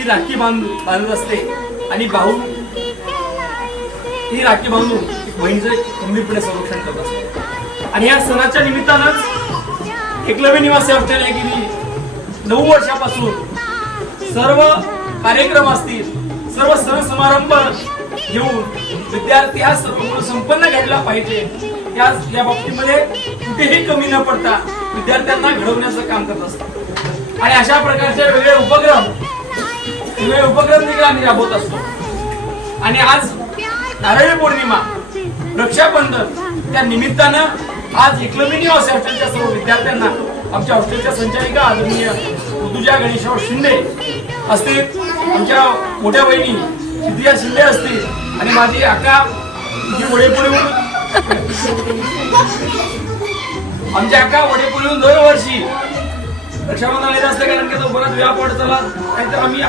ही राखी बांधत असते आणि भाऊ ही राखी बांधून बहिणीचं खंबीरपणे संरक्षण करत असते. आणि या सणाच्या निमित्तानं एकलव्य निवासी ऑस्ट्रेलिया गेली 9 वर्षापासून सर्व कार्यक्रम असतील, सर्व सण समारंभ घेऊन विद्यार्थी हा सर्व संपन्न घडला पाहिजे या बाबतीमध्ये कुठेही कमी न पडता विद्यार्थ्यांना घडवण्याचं काम करत असतात. आणि अशा प्रकारचे वेगळे उपक्रम देखील आम्ही राबवत असतो. आणि आज नारळी पौर्णिमा, रक्षाबंधन त्या निमित्तानं आज एकलव्य निवासी हॉस्टेलच्या सर्व विद्यार्थ्यांना आमच्या हॉस्टेलच्या संचालिका आदरणीय ऋतुजा गणेशराव शिंदे असतील, आमच्या मोठ्या बहिणी सिद्धिया शिंदे असतील आणि माझी अक्का वडेपुरीहून आमच्या अक्का वडेपुरीहून दरवर्षी रक्षाबंधन येत असते, कारण की तो बराच व्याप वाढत चालला. नाहीतर आम्ही